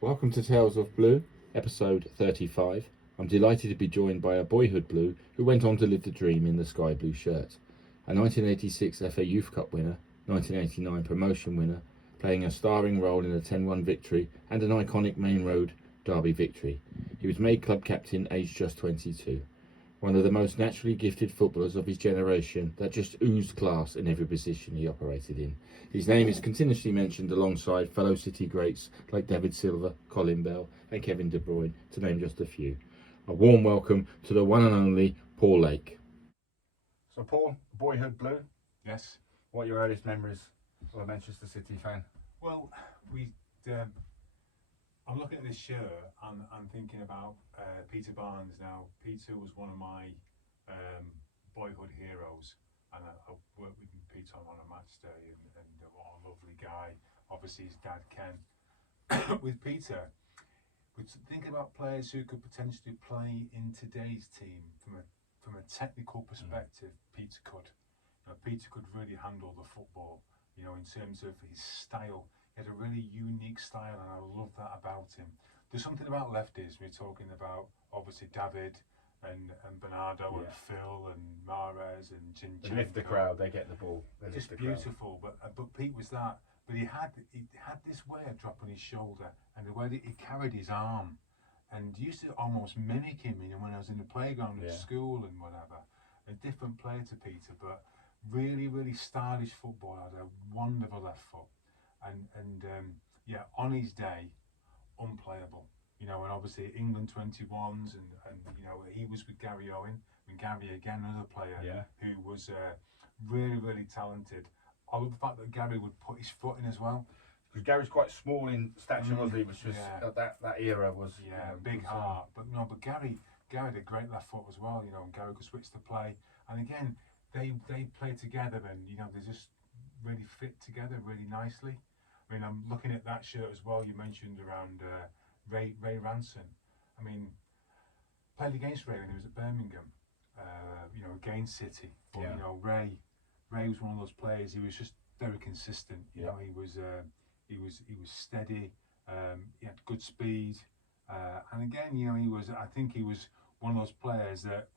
Welcome to Tales of Blue, episode 35. I'm delighted to be joined by a boyhood blue who went on to live the dream in the sky blue shirt. A 1986 FA Youth Cup winner, 1989 promotion winner, playing a starring role in a 10-1 victory and an iconic Main Road derby victory. He was made club captain aged just 22. One of the most naturally gifted footballers of his generation that just oozed class in every position he operated in. His name is continuously mentioned alongside fellow City greats like David Silva, Colin Bell and Kevin De Bruyne, to name just a few. A warm welcome to the one and only Paul Lake. So Paul, boyhood blue, Yes. what are your earliest memories of a Manchester City fan? Well, I'm looking at this shirt and I'm thinking about Peter Barnes. Now, Peter was one of my boyhood heroes, and I worked with Peter on a match day, and what a lovely guy. Obviously, his dad Ken. With Peter, we're thinking about players who could potentially play in today's team from a technical perspective. Peter could. Peter could really handle the football. In terms of his style. He had a really unique style, and I love that about him. There's something about lefties. We're talking about obviously David and Bernardo and Phil and Mahrez and Zinchenko. They lift the crowd, they get the ball. They Just beautiful. But Pete was that. But he had this way of dropping his shoulder and the way that he carried his arm, and used to almost mimic him. When I was in the playground at school and whatever. A different player to Peter, but really, really stylish footballer. Had a wonderful left foot. And on his day, unplayable. And obviously England 21s, and he was with Gary Owen, and Gary again, another player who was really, really talented. I love the fact that Gary would put his foot in as well. Because Gary's quite small in stature, wasn't he? Was just that era was big heart. But Gary had a great left foot as well. And Gary could switch the play. And again, they play together, and they just really fit together really nicely. I'm looking at that shirt as well. You mentioned around Ray Ranson. Played against Ray when he was at Birmingham. Against City. But Ray was one of those players. He was just very consistent. He was steady. He had good speed. And again, I think he was one of those players that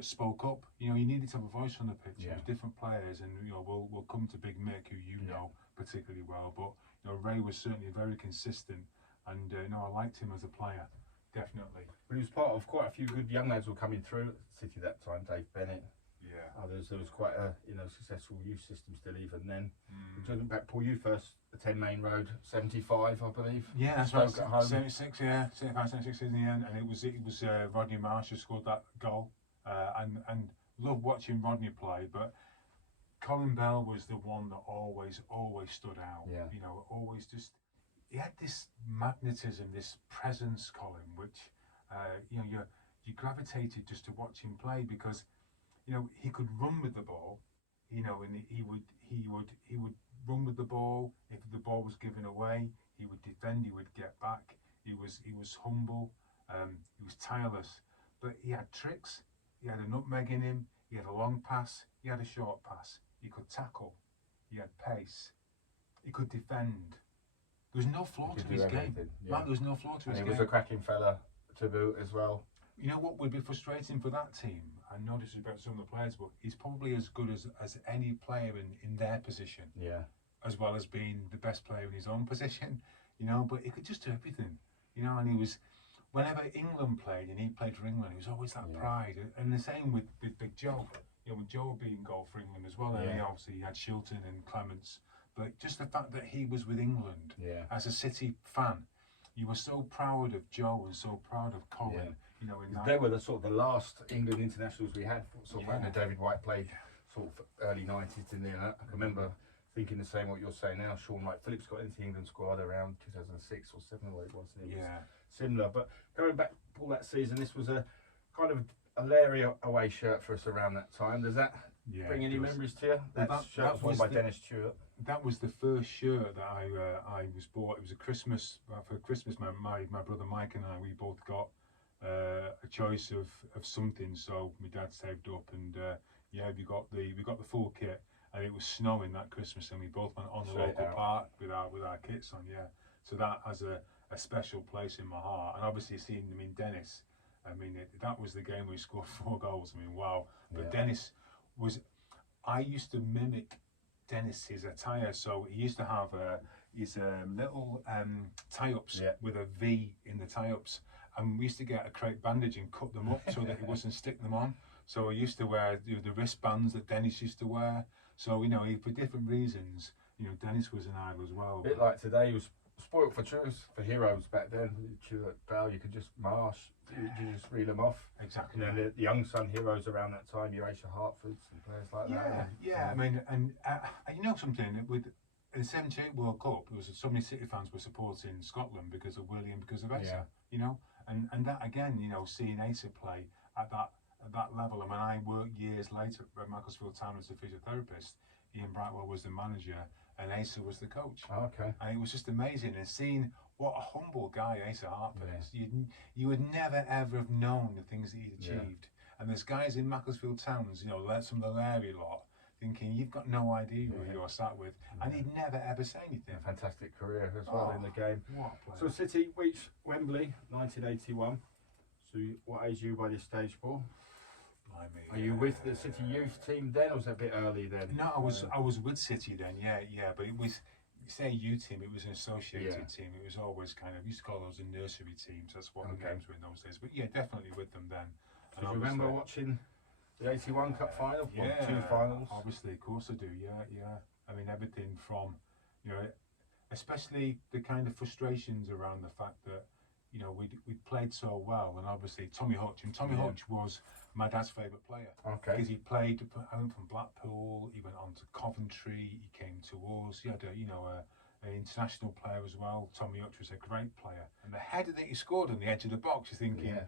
spoke up. You needed to have a voice on the pitch. It was different players, and we'll come to Big Mick, who know particularly well. But Ray was certainly very consistent, and I liked him as a player, definitely. But he was part of quite a few good young lads who were coming through at City that time. Dave Bennett, others. There was quite a successful youth system still even then. Talking back, Paul, you first attend Main Road 75, I believe. Yeah, that's right. 76, 75, 76 in the end, and it was Rodney Marsh who scored that goal. And love watching Rodney play, but Colin Bell was the one that always stood out. Always just, he had this magnetism, this presence, Colin, which you gravitated just to watch him play, because he could run with the ball, and he would run with the ball. If the ball was given away, he would defend, he would get back. He was humble, he was tireless, but he had tricks. He had a nutmeg in him, he had a long pass, he had a short pass, he could tackle, he had pace, he could defend. There was no flaw to his game. Man, there was no flaw to his game. He was a cracking fella to boot as well. You know what would be frustrating for that team, and no disrespect to some of the players, but he's probably as good as any player in their position. As well as being the best player in his own position, but he could just do everything. And he was, whenever England played and he played for England, it was always that pride. And the same with Big Joe. With Joe being goal for England as well. And he had Shilton and Clements. But just the fact that he was with England as a City fan, you were so proud of Joe and so proud of Colin. They were the sort of the last England internationals we had. Sort of when David White played, sort of early 90s, didn't he? And I can remember thinking the same what you're saying now. Sean Wright Phillips got into the England squad around 2006 or 7 or it was. And it was similar. But going back all that season, this was a kind of a Larry away shirt for us around that time. Does that bring any memories to you? That shirt was worn by Dennis Stewart. That was the first shirt that I was bought. It was a Christmas for Christmas. My brother Mike and I, we both got a choice of something. So my dad saved up, and we got the full kit. And it was snowing that Christmas, and we both went on the local park with our kits on. So that as a special place in my heart. And obviously seeing them in Dennis, I mean, that was the game where he scored 4 goals. I mean, wow. But Dennis was, I used to mimic Dennis's attire. So he used to have his little tie-ups with a V in the tie-ups. And we used to get a crepe bandage and cut them up so that he wasn't stick them on. So I used to wear the wristbands that Dennis used to wear. So, you know, for different reasons, you know, Dennis was an idol as well. A bit like today, he was spoilt for choice for heroes back then. Bell, you could just marsh, you just reel them off. Exactly. You know, the young son heroes around that time, your Aisha Hartfords and players like that. Yeah, I mean, and you know something, with the 78 World Cup, there was so many City fans were supporting Scotland because of Willie and because of Asa, you know, and that again, you know, seeing Asa play at that level. And when I worked years later at Macclesfield Town as a physiotherapist, Ian Brightwell was the manager and Asa was the coach. Oh, okay. And it was just amazing, and seeing what a humble guy Asa Hartford is. You would never ever have known the things that he'd achieved. And there's guys in Macclesfield Towns, you know, some of the Larry lot, thinking you've got no idea who you're sat with, and he'd never ever say anything. A fantastic career as well in the game. What a So player. City reached Wembley, 1981. So what age are you by this stage for? Are you with the City youth team then, or was it a bit early then? No, I was with City then, yeah, but it was, say U team, it was an associated team. It was always kind of, used to call those the nursery teams, that's what the games were in those days. But yeah, definitely with them then. Do you remember watching the 81 Cup final? Yeah, or 2 finals? Obviously, of course I do, yeah. I mean, everything from, you know, especially the kind of frustrations around the fact that, you know, we played so well, and obviously Tommy Hutch, and Tommy Hutch was my dad's favourite player. Okay. Because he played, I went from Blackpool, he went on to Coventry, he came to us, he had an international player as well. Tommy Hutch was a great player. And the header that he scored on the edge of the box, you're thinking,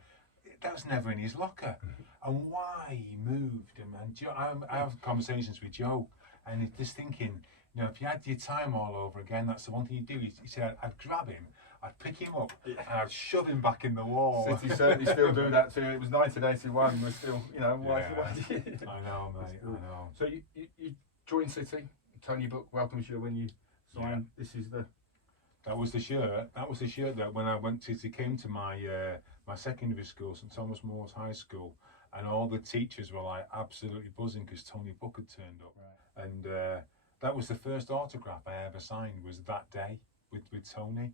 that was never in his locker. And why he moved him. And Joe, I have conversations with Joe, and he's just thinking, you know, if you had your time all over again, that's the one thing you do. He said, I'd grab him, I'd pick him up, and I'd shove him back in the wall. City certainly still do that too. It was 1981. We're still, you know, why? I know, mate. I know. So you joined City. Tony Book welcomes you when you sign. This is the. That was the shirt. That was the shirt that when I came to my my secondary school, St Thomas More's High School, and all the teachers were like absolutely buzzing because Tony Book had turned up, and that was the first autograph I ever signed. Was that day with Tony.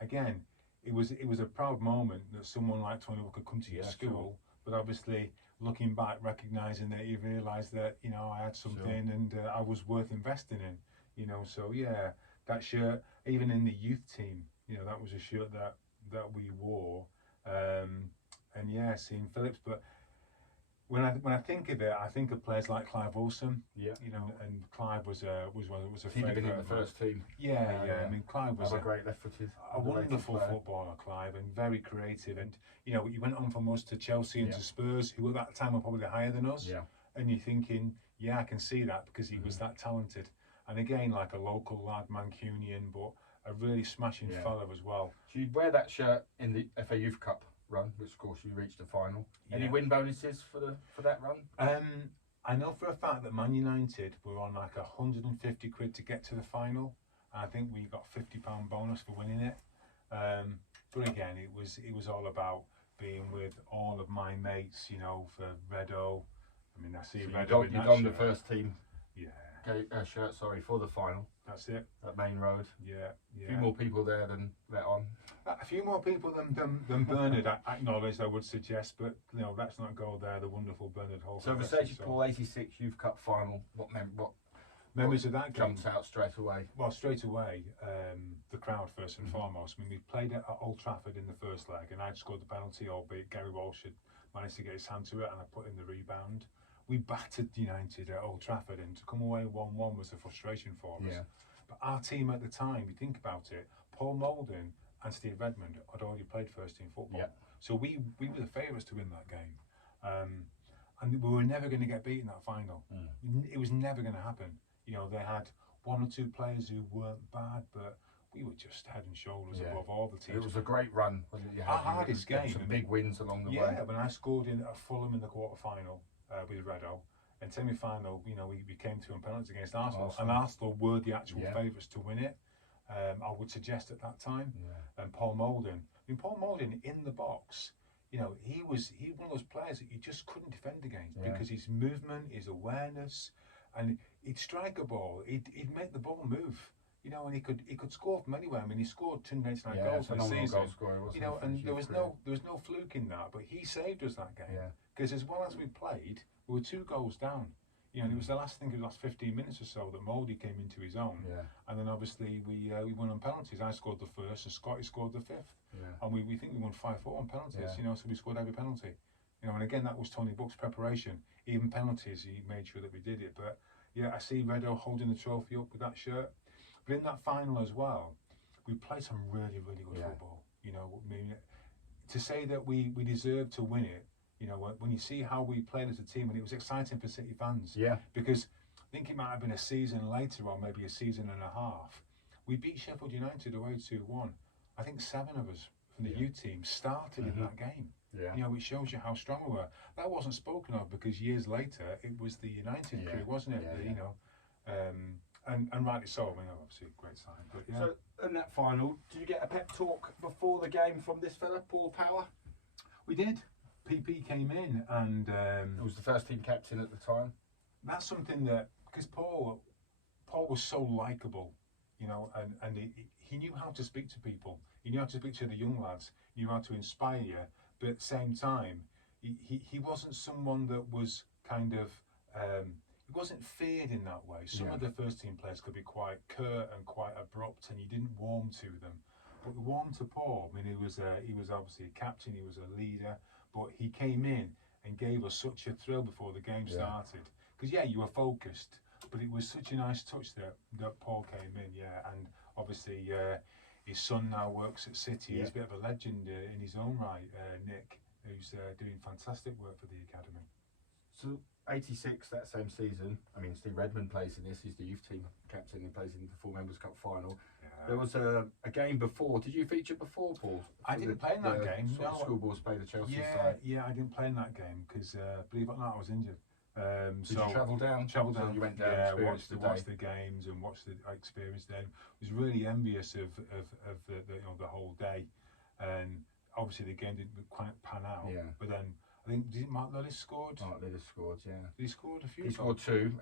Again, it was a proud moment that someone like Tony Book could come to your school, but obviously looking back, recognising that he realised that, you know, I had something and I was worth investing in, you know. So yeah, that shirt, even in the youth team, you know, that was a shirt that we wore, and yeah, seeing Phillips. But when I think of it, I think of players like Clive Wilson. You know, and Clive was a He'd have been in the first team. Yeah. I mean, Clive was a great left-footed, a wonderful footballer, Clive, and very creative. And you know, he went on from us to Chelsea and to Spurs, who at that time were probably higher than us. And you're thinking, yeah, I can see that because he was that talented. And again, like a local lad, Mancunian, but a really smashing fella as well. So you'd wear that shirt in the FA Youth Cup run, which of course you reached the final. Any win bonuses for that run? I know for a fact that Man United were on like 150 quid to get to the final. I think we got £50 bonus for winning it. But again, it was all about being with all of my mates, you know, for Redo. I mean, I see Redo. You donned the first team. Shirt, for the final. That's it. At Main Road. Yeah. A few more people there than let on. A few more people than Bernard acknowledged, I would suggest, but you know, let's not go there. The wonderful Bernard Hall. So the Sage Paul 86 Youth Cup final. What memories of that game jumps out straight away? Well, straight away, the crowd first and foremost. I mean, we played at Old Trafford in the first leg, and I'd scored the penalty, albeit Gary Walsh had managed to get his hand to it, and I put in the rebound. We battered United at Old Trafford, and to come away 1-1 was a frustration for us. But our team at the time, you think about it, Paul Molden and Steve Redmond had already played first team football. So we were the favourites to win that game. And we were never going to get beaten that final. It was never going to happen. You know, they had 1 or 2 players who weren't bad, but we were just head and shoulders above all the teams. It was a great run, wasn't it? Our hardest game. Some big wins along the way. Yeah, when I scored at Fulham in the quarter-final with Redo, and semi-final, you know, we came to on penalties against Arsenal, and Arsenal were the actual favourites to win it. I would suggest at that time. Yeah. And Paul Molden. I mean, Paul Molden in the box, you know, he was one of those players that you just couldn't defend against because his movement, his awareness, and he'd strike a ball, he'd make the ball move, you know, and he could score from anywhere. I mean, he scored 289 goals in the season. Goal scorer, wasn't you know, he, and there was finishing no fluke in that, but he saved us that game. Yeah. Because as well as we played, we were 2 goals down. You know, and it was the last 15 minutes or so that Mouldy came into his own. Yeah. And then obviously we won on penalties. I scored the first and Scotty scored the 5th. Yeah. And we think we won 5-4 on penalties, Yeah. you know, so we scored every penalty. You know, and again, that was Tony Buck's preparation. Even penalties, he made sure that we did it. But yeah, I see Redo holding the trophy up with that shirt. But in that final as well, we played some really, really good football. You know, I mean, to say that we deserved to win it, you know, when you see how we played as a team, and it was exciting for City fans. Yeah. Because I think it might have been a season later, or maybe a season and a half. We beat Sheffield United away 2-1. I think 7 of us from the U team started in that game. Yeah. You know, it shows you how strong we were. That wasn't spoken of because years later it was the United crew, wasn't it? You know, and rightly so. I mean, obviously a great sign. But yeah. So in that final, did you get a pep talk before the game from this fella, Paul Power? We did. PP came in, and He was the first team captain at the time. that's something that, because Paul was so likable, you know, and he knew how to speak to people. He knew how to speak to the young lads. He knew how to inspire you, but at the same time, he wasn't someone that was kind of he wasn't feared in that way. Some of the first team players could be quite curt and quite abrupt, and you didn't warm to them. But we warmed to Paul. I mean, he was obviously a captain. He was a leader, but he came in and gave us such a thrill before the game started. Because you were focused, but it was such a nice touch that Paul came in. And obviously his son now works at City. He's a bit of a legend in his own right. Nick, who's doing fantastic work for the academy. So 86, that same season. I mean, Steve Redmond plays in this. He's the youth team captain. He plays in the Full Members Cup final. There was a game before. Did you feature before, Paul? I didn't play in that game. No. Schoolboys played the Chelsea Yeah, side. yeah, I didn't play in that game because, believe it or not, I was injured. Did you travel down? Travel down. So you went down. Yeah, watched the the games and watched the experience. Then was really envious of the whole day, and obviously the game didn't quite pan out. Yeah. But then I think did Mark Lillis scored? Mark Lillis scored, yeah. He scored a few. He scored 2.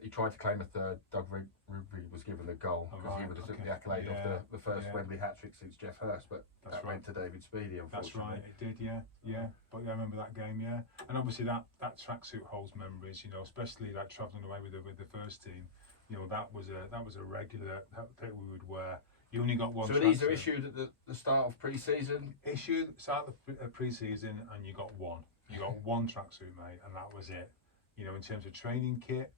He tried to claim a third. Doug Ruby was given the goal because he would have took the accolade of the first Wembley hat-trick since Jeff Hurst, but that went to David Speedy, unfortunately. That's right, it did, yeah. But I remember that game, and obviously that tracksuit holds memories, you know, especially like travelling away with the first team. You know, that was a regular that we would wear. You only got one. So these are issued at the start of pre-season. Start of pre-season, and you got one. You got one tracksuit, mate, and that was it. You know, in terms of training kit,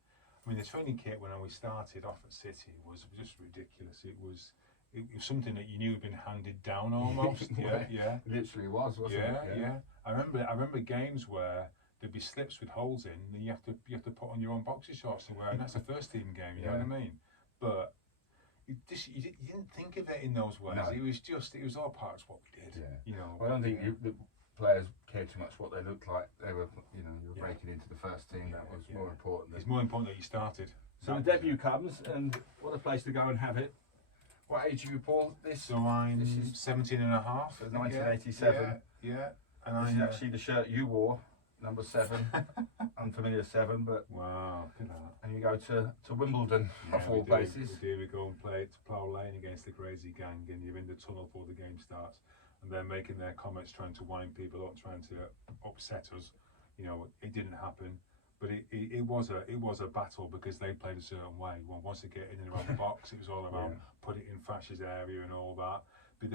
I mean, the training kit when we started off at City was just ridiculous. It was something that you knew had been handed down almost. yeah. It literally was, wasn't it? Yeah. I remember games where there'd be slips with holes in, and you have to put on your own boxer shorts to wear, and that's a first team game. You know what I mean? But you didn't think of it in those ways. No. It was all parts of what we did. Yeah. You know. Well, I don't think the players cared too much what they looked like. They were, you were breaking into the first team. That was more important. It's more important that you started. So the debut comes, and what a place to go and have it. What age are you, Paul? So I'm 17 and a half. 1987. Yeah. And this is actually the shirt you wore, number 7, unfamiliar 7, but wow, look at that. And you go to Wimbledon, of all places. We go and play to Plough Lane against the Crazy Gang, and you're in the tunnel before the game starts, and they're making their comments, trying to wind people up, trying to upset us. You know, it didn't happen. But it was a battle because they played a certain way. Once they get in and around the box, it was all about put it in Fash's area and all that. But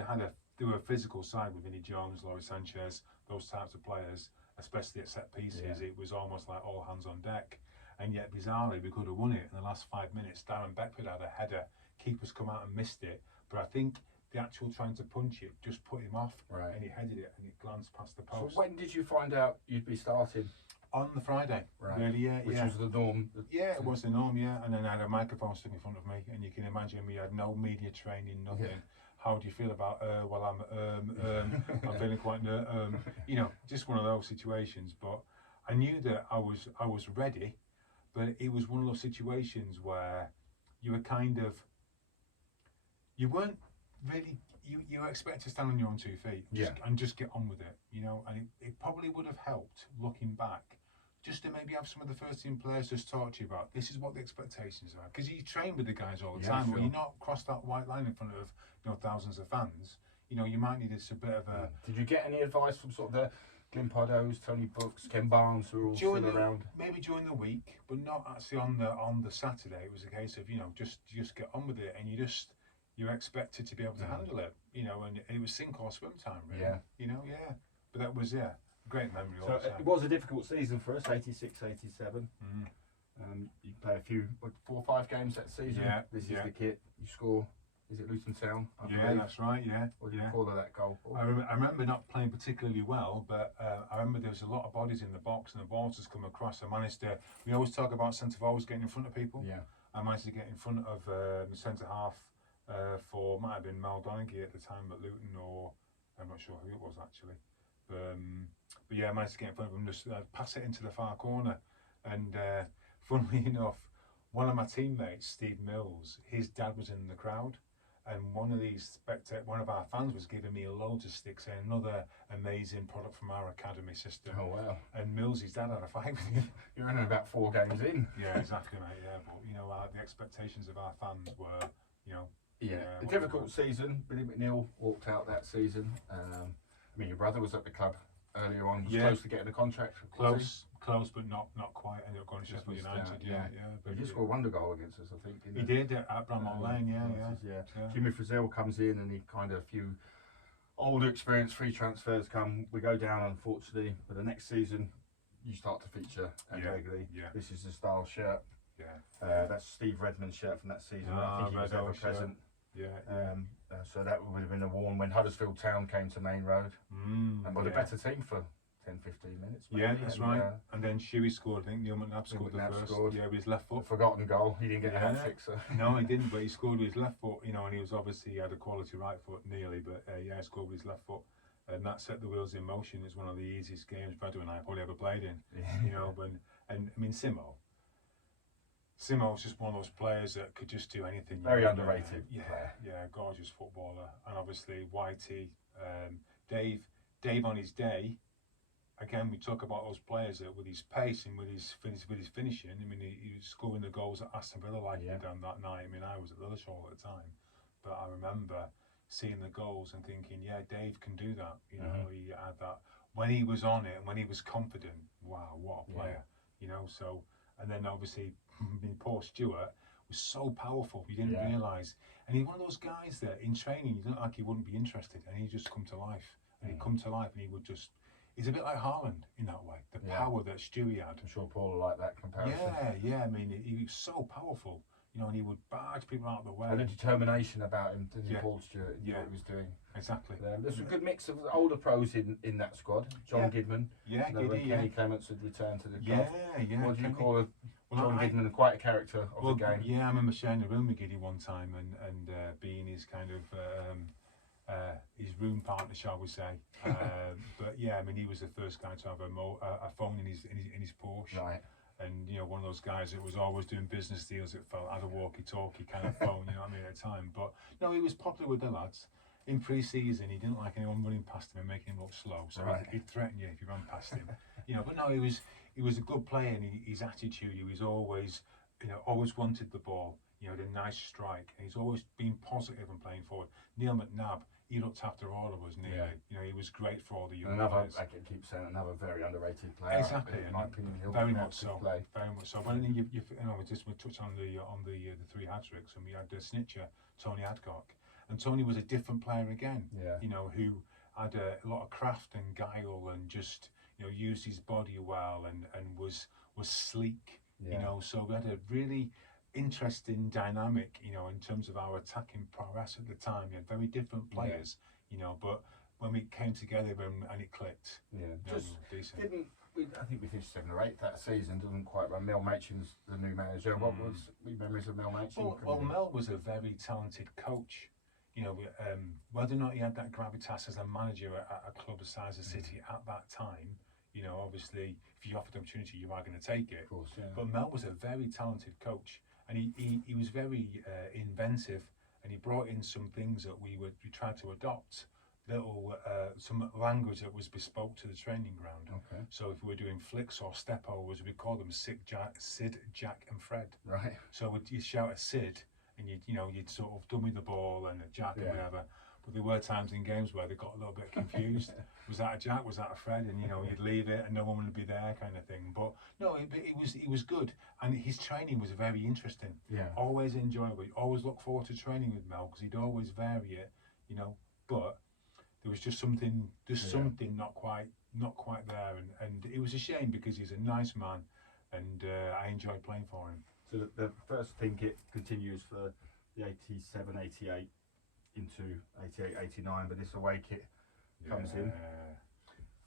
they were a physical side with Vinnie Jones, Laurie Sanchez, those types of players, especially at set pieces. Yeah. It was almost like all hands on deck. And yet, bizarrely, we could have won it in the last 5 minutes. Darren Beckford had a header. Keepers come out and missed it. But I think the actual trying to punch it just put him off. Right. And he headed it and it glanced past the post. So when did you find out you'd be starting? On the Friday, really, Which was the norm. Yeah, it was the norm, and then I had a microphone stuck in front of me, and you can imagine we had no media training, nothing. Yeah. How do you feel about, well, I'm feeling quite, just one of those situations. But I knew that I was ready, but it was one of those situations where you were kind of, you weren't really, you were expected to stand on your own 2 feet and just get on with it, you know. And it probably would have helped, looking back, just to maybe have some of the first team players just talk to you about this is what the expectations are, because you train with the guys all the time. Sure. When you're not cross that white line in front of, you know, thousands of fans, you know, you might need a bit of a. Did you get any advice from sort of the Glimpardos, Tony Brooks, Ken Barnes, who are all still around? Maybe during the week, but not actually on the Saturday. It was a case of, you know, just get on with it, and you're expected to be able to handle it, you know, and it was sink or swim time, really. Yeah. You know, but that was great memory. So it was a difficult season for us, 86, 87. You play a few, 4 or 5 games that season. Yeah. This is the kit. You score. Is it Luton Town? I Yeah, believe? that's right. Yeah. What do you call that goal? I remember not playing particularly well, but I remember there was a lot of bodies in the box and the balls just come across. I managed to. We always talk about centre forwards getting in front of people. Yeah. I managed to get in front of the centre half for might have been Mel Donaghy at the time at Luton, or I'm not sure who it was actually. But yeah, I managed to get in front of him, just pass it into the far corner, and funnily enough, one of my teammates, Steve Mills, his dad was in the crowd. And one of our fans was giving me loads of sticks, saying another amazing product from our academy system. Oh wow! And Mills, his dad, had a fight with him. You're only about 4 games in. Yeah, exactly, mate. Yeah, but you know, the expectations of our fans were, you know. A difficult season. Billy McNeil walked out that season. I mean, your brother was at the club earlier on. He was close to getting a contract. Close, but not quite. Ended up going to Sheffield United. But he just scored one goal against us, I think. He did at Bramall Lane. Yeah. Jimmy Frizzell comes in, and he kind of a few older, experienced free transfers come. We go down, unfortunately. But the next season, you start to feature regularly. Yeah. This is the style shirt. Yeah. That's Steve Redmond's shirt from that season. I think he was ever present. So that would have been worn when Huddersfield Town came to Main Road. And was a better team for 10, 15 minutes. Maybe. Yeah, that's right. And then Shuey scored. I think Neil McNabb scored the first. Yeah, with his left foot. Forgotten goal. He didn't get a hat trick. So. No, he didn't. But he scored with his left foot. You know, and he was obviously had a quality right foot nearly. But he scored with his left foot, and that set the wheels in motion. It's one of the easiest games Bradford and I probably ever played in. You know, and I mean Simo's just one of those players that could just do anything. Very underrated. Yeah, gorgeous footballer, and obviously Whitey, Dave on his day. Again, we talk about those players that with his pace and with his finishing. I mean, he was scoring the goals at Aston Villa like he done that night. I mean, I was at Lilleshall at the time, but I remember seeing the goals and thinking, yeah, Dave can do that. You know, he had that when he was on it and when he was confident. Wow, what a player! You know, so and then obviously, Paul Stewart was so powerful. You didn't realise, and he's one of those guys that in training you look like he wouldn't be interested, and he'd just come to life, and he'd come to life, and he would just. He's a bit like Haaland in that way. The power that Stewie had. I'm sure Paul will like that comparison. Yeah. I mean, he was so powerful, you know, and he would barge people out of the way. And the determination about him, Paul Stewart, what he was doing. Exactly. There's a good mix of older pros in that squad. John Gidman. Yeah, Giddy, Kenny Clements had returned to the club. Yeah. What do you call John Gidman? Quite a character of the game. Yeah, I remember sharing a room with Giddy one time and being his kind of. His room partner, shall we say? But yeah, I mean, he was the first guy to have a phone in his Porsche, right? And you know, one of those guys that was always doing business deals. It felt had a walkie-talkie kind of phone, you know what I mean, at the time. But no, he was popular with the lads. In pre-season, he didn't like anyone running past him and making him look slow, so he'd threaten you if you ran past him. You know, but no, he was a good player, and his attitude. He was always, you know, always wanted the ball. You know, the nice strike, and he's always been positive and playing forward. Neil McNabb. He looked after all of us nearly. You know, he was great for all the young players. I can keep saying another very underrated player. Exactly, in my opinion, very much so. Very much so. But I think you know, we touched on the 3 hat tricks, and we had the snitcher Tony Adcock, and Tony was a different player again. You know, who had a lot of craft and guile, and just used his body well, and was sleek. You know, so we had a really interesting dynamic, in terms of our attacking prowess at the time. We had very different players, but when we came together and it clicked, just decent. I think we finished 7 or 8 that season. Doesn't quite run. Mel Machin's the new manager. What was your memories of Mel Machin? Well, Mel was a very talented coach. Whether or not he had that gravitas as a manager at a club the size of City at that time, obviously, if you offered the opportunity, you are going to take it. Of course, yeah. But Mel was a very talented coach. And he was very inventive, and he brought in some things that we tried to adopt, little some language that was bespoke to the training ground. Okay. So if we were doing flicks or step overs, we call them Sid, Jack, and Fred. Right. So you'd shout a Sid, and you'd sort of dummy the ball and a Jack and whatever. But there were times in games where they got a little bit confused. Was that a Jack? Was that a Fred? And you'd leave it, and no one would be there, kind of thing. But no, it was good, and his training was very interesting. Yeah. Always enjoyable. Always look forward to training with Mel because he'd always vary it, But there was just something not quite there, and it was a shame because he's a nice man, and I enjoyed playing for him. So the first thing it continues for the 87, 88 into 88, 89, but this away kit comes in.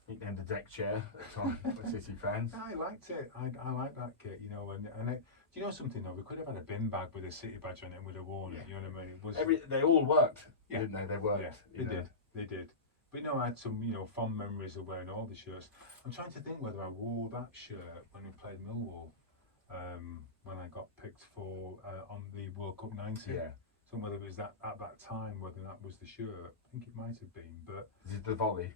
Nicknamed the deck chair at the time for City fans. I liked it. I like that kit, and do you know something though? We could have had a bin bag with a City badge on it and we'd have worn it. You know what I mean? It was they all worked, didn't they? They worked. Yeah, they did. But I had some, fond memories of wearing all the shirts. I'm trying to think whether I wore that shirt when we played Millwall, when I got picked for on the World Cup '90. Yeah. So whether it was that at that time, whether that was the shirt, I think it might have been. But is it the volley?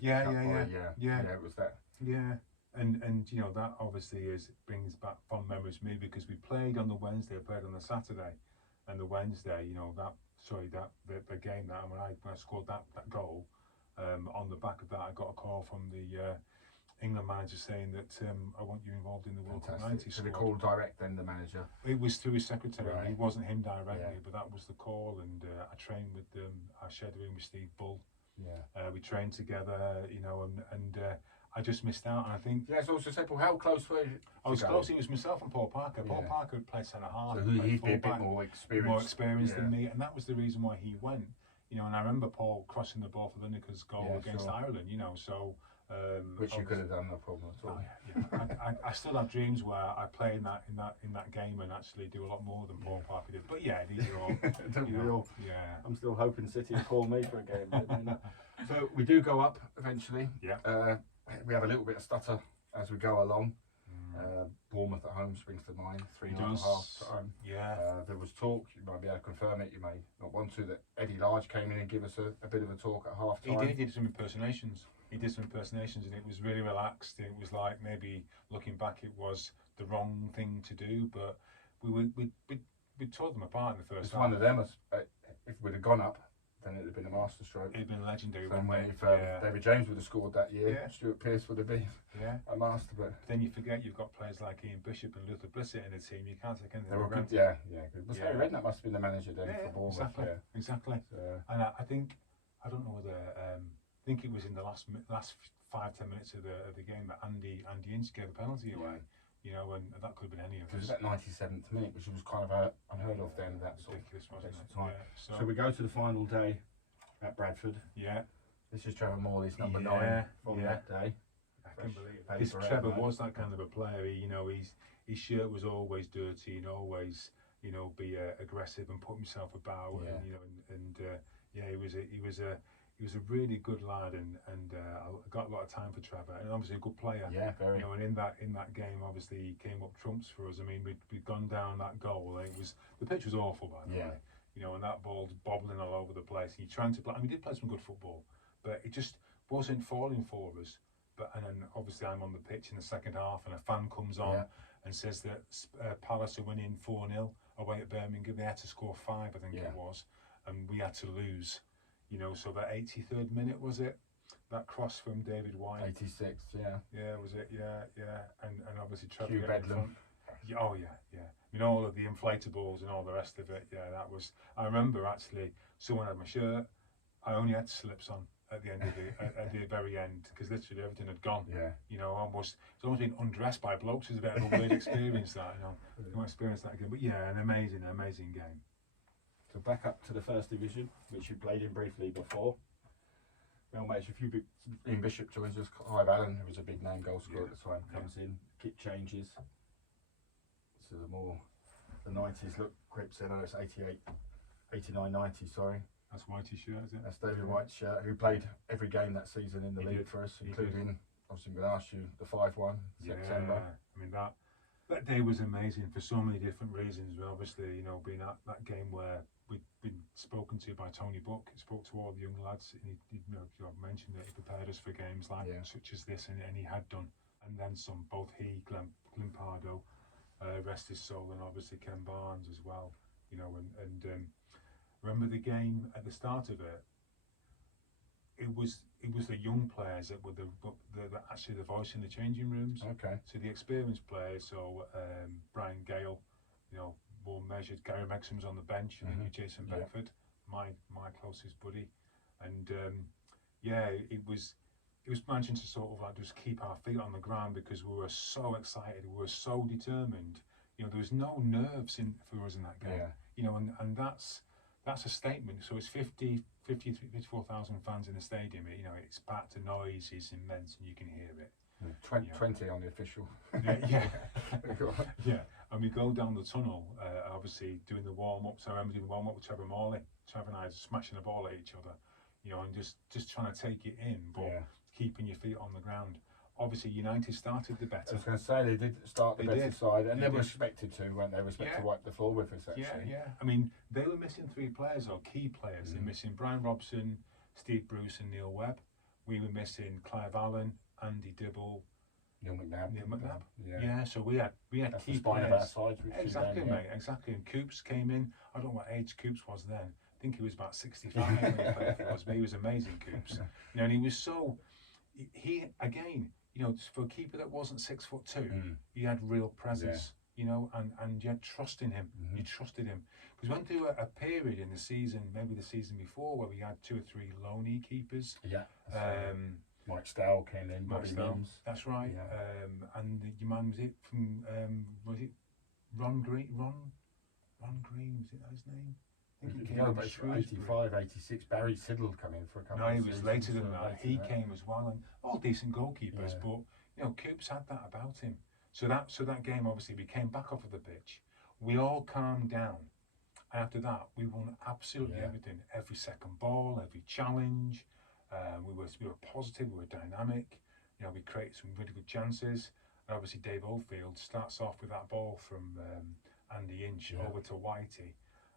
Yeah, it was that. Yeah, and that obviously brings back fond memories to me because we played on the Wednesday, played on the Saturday, and the Wednesday, the game that when I scored that goal, on the back of that I got a call from the England manager saying that I want you involved in the World Cup '90 So squad. they called direct then the manager? It was through his secretary. Right. It wasn't him directly, but that was the call, and I trained with them. I shared a room with Steve Bull. Yeah. We trained together, and I just missed out. And I think it's also simple. How close were you? I was close. It was myself and Paul Parker. Paul Parker had played centre half. So he'd be a bit more experienced than me, and that was the reason why he went. And I remember Paul crossing the ball for Lineker's goal against Ireland. So. Which you could have done, no problem at all. I still have dreams where I play in that game and actually do a lot more than Paul Parker did. But these are all. Don't we all? Yeah. I'm still hoping City will call me for a game. So we do go up eventually. Yeah. We have a little bit of stutter as we go along. Bournemouth at home springs to mind. 3-0 half time. Yeah. There was talk. You might be able to confirm it. You may not want to. That Eddie Large came in and give us a bit of a talk at half time. He did some impersonations. And it was really relaxed. It was like maybe looking back, it was the wrong thing to do, but we tore them apart in the first It's half. one of them. If we'd have gone up, then it'd have been a masterstroke. It'd been legendary. Same way if David James would have scored that year, Stuart Pearce would have been a master. But then you forget you've got players like Ian Bishop and Luther Blissett in the team. You can't take anything they were for good. granted. Good. Was Harry Redknapp must have been the manager then for Bournemouth. Exactly. So, and I think I don't know whether I think it was in the last 5-10 minutes of the game that Andy Ince gave a penalty away. And that could have been any of us. It was that 97th minute, which was kind of unheard of then. That sort ridiculous, of wasn't it? time. So we go to the final day at Bradford. Yeah. This is Trevor Morley's number 9 from that day. I can believe it. This Trevor was that kind of a player. His shirt was always dirty and always, be aggressive and put himself about. Yeah. He was a really good lad, and I got a lot of time for Trevor, and obviously a good player. Yeah, very. And in that game, obviously he came up trumps for us. I mean, we'd gone down that goal, and the pitch was awful by the way. And that ball's bobbling all over the place. And you're trying to play. I mean, he did play some good football, but it just wasn't falling for us. And then obviously I'm on the pitch in the second half, and a fan comes on and says that Palace are winning 4-0 away at Birmingham. They had to score 5, I think it was, and we had to lose. So that 83rd minute, was it? That cross from David White. 86, yeah. Yeah, was it? Yeah. And obviously Trevor. Hugh Bedlam. Yeah, oh yeah. I mean, all of the inflatables and all the rest of it. Yeah, that was. I remember actually, someone had my shirt. I only had slips on at the end of at the very end because literally everything had gone. Yeah. It's almost being undressed by blokes. It's a bit of a weird experience that. You won't experience that again. But yeah, an amazing game. So back up to the first division, which you played in briefly before. Well, mate, a few big. Ian Bishop joins us. Clive Allen, who was a big name goal scorer at the time, comes in. Kit changes. So the 90s look. Crips in. It's 89, 90. Sorry. That's Whitey's shirt, is it? That's David White's shirt, who played every game that season in the league for us, including. Obviously, I'm going to ask you the 5-1 September. I mean that day was amazing for so many different reasons. But obviously, being that game where we'd been spoken to by Tony Buck. He spoke to all the young lads, and he mentioned that he prepared us for games like such as this, and he had done, and then some. Both he, Glenn Pardo, rest his soul, and obviously Ken Barnes as well. Remember the game at the start of it. It was the young players that were actually the voice in the changing rooms. Okay. So the experienced players, so Brian Gale, more measured. Gary Megson on the bench, and Jason Beckford, my closest buddy, and it was managing to sort of like just keep our feet on the ground because we were so excited, we were so determined. There was no nerves for us in that game. Yeah. And that's a statement. So it's 54,000 fans in the stadium. It's packed, the noise is immense, and you can hear it. 20 on the official. Yeah. And we go down the tunnel, obviously doing the warm-ups. I remember doing the warm-up with Trevor Morley. Trevor and I smashing the ball at each other, and just trying to take it in, but keeping your feet on the ground. Obviously, United started the better. I was going to say, they did start the better side, and they were expected to, weren't they? To wipe the floor with us, actually. Yeah. I mean, they were missing 3 players, or key players. They're missing Brian Robson, Steve Bruce, and Neil Webb. We were missing Clive Allen, Andy Dibble, Neil McNabb. Yeah, so we had That's key the spine players. of our sides. Exactly, mate. Exactly. And Coops came in. I don't know what age Coops was then. I think he was about 65 when he played for us, but he was amazing, Coops. And he was so. He again. For a keeper that wasn't 6'2", he had real presence, and you had trust in him. You trusted him. Because we went through a period in the season, maybe the season before, where we had 2 or 3 loanee keepers. Yeah. Mike Stow came in, Bobby Mims. That's right. Yeah. And your man, was it Ron Green? Ron Green, was it his name? I think he came but 85, 86, Barry Siddle come in for a couple No, of he seasons. was later than that. He came as well, and all decent goalkeepers, but Coops had that about him. So that game, obviously, we came back off of the pitch. We all calmed down. After that, we won absolutely everything. Every second ball, every challenge. We were positive. We were dynamic. We created some really good chances. And obviously, Dave Oldfield starts off with that ball from Andy Inch over to Whitey.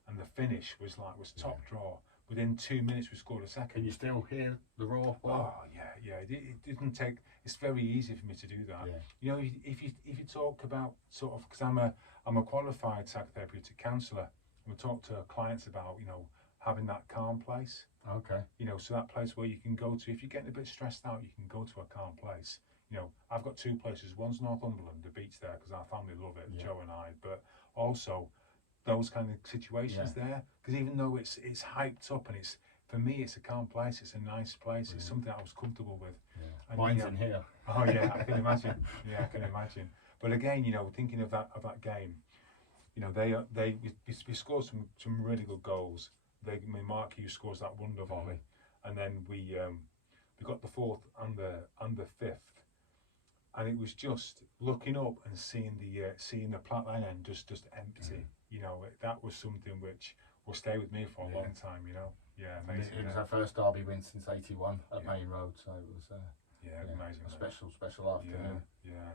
And the finish was top draw. Within 2 minutes, we scored a second. Can you still hear the raw ball? Oh yeah. It didn't take. It's very easy for me to do that. Yeah. If you talk about sort of, because I'm a qualified psychotherapeutic counsellor, and we talk to clients about having that calm place. Okay. So that place where you can go to if you're getting a bit stressed out, you can go to a calm place. I've got 2 places. One's Northumberland, the beach there, because our family love it, Joe and I. But also those kind of situations there, because even though it's hyped up and for me it's a calm place, it's a nice place, it's something I was comfortable with. And mine's in here. Oh yeah, I can imagine. I can imagine. But again, thinking of that game, we scored some really good goals. Mark Hughes scores that wonder volley, and then we got the 4th and the 5th. And it was just looking up and seeing the Platt Line end just empty. That was something which will stay with me for a long time. Yeah, amazing. It was our first derby win since '81 at Main Road, so it was amazing. a special afternoon. Yeah.